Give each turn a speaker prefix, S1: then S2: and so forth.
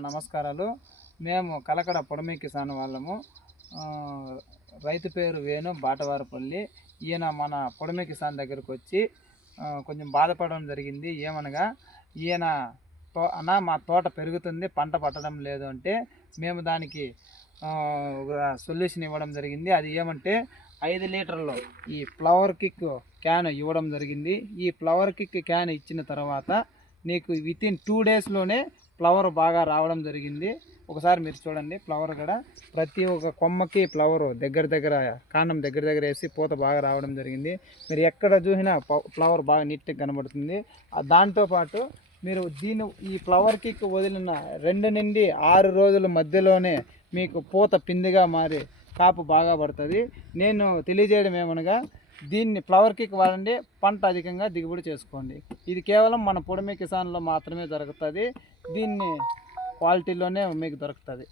S1: నమస్కారాలు. మేము కలకడ పొడమి కిసాన్ వాళ్ళము. రైతు పేరు వేణు బాటవారపల్లి. ఈయన మన పొడమి కిసాన్ దగ్గరకు వచ్చి కొంచెం బాధపడడం జరిగింది. ఏమనగా ఈయన తో అన్న మా తోట పెరుగుతుంది పంట పట్టడం లేదు అంటే మేము దానికి ఒక సొల్యూషన్ ఇవ్వడం జరిగింది. అది ఏమంటే ఐదు లీటర్లు ఈ ఫ్లవర్ కిక్ క్యాన్ ఇవ్వడం జరిగింది. ఈ ఫ్లవర్ కిక్ క్యాన్ ఇచ్చిన తర్వాత నీకు వితిన్ టూ డేస్లోనే ఫ్లవర్ బాగా రావడం జరిగింది. ఒకసారి మీరు చూడండి ఫ్లవర్ కూడా ప్రతి ఒక్క కొమ్మకి ఫ్లవర్ దగ్గర దగ్గర కాండం దగ్గర దగ్గర వేసి పూత బాగా రావడం జరిగింది. మీరు ఎక్కడ చూసినా ప- ఫ్లవర్ బాగా నీట్గా కనబడుతుంది. దాంతోపాటు మీరు దీని ఈ ఫ్లవర్కి వదిలిన రెండు నుండి ఆరు రోజుల మధ్యలోనే మీకు పూత పిందిగా మారి కాపు బాగా పడుతుంది. నేను తెలియజేయడం ఏమనగా దీన్ని ఫ్లవర్ కిక్ వాడండి పంట అధికంగా దిగుబడి చేసుకోండి. ఇది కేవలం మన పొడిమి కిసాన్లో మాత్రమే దొరుకుతుంది దీన్ని క్వాలిటీలోనే మీకు దొరుకుతుంది.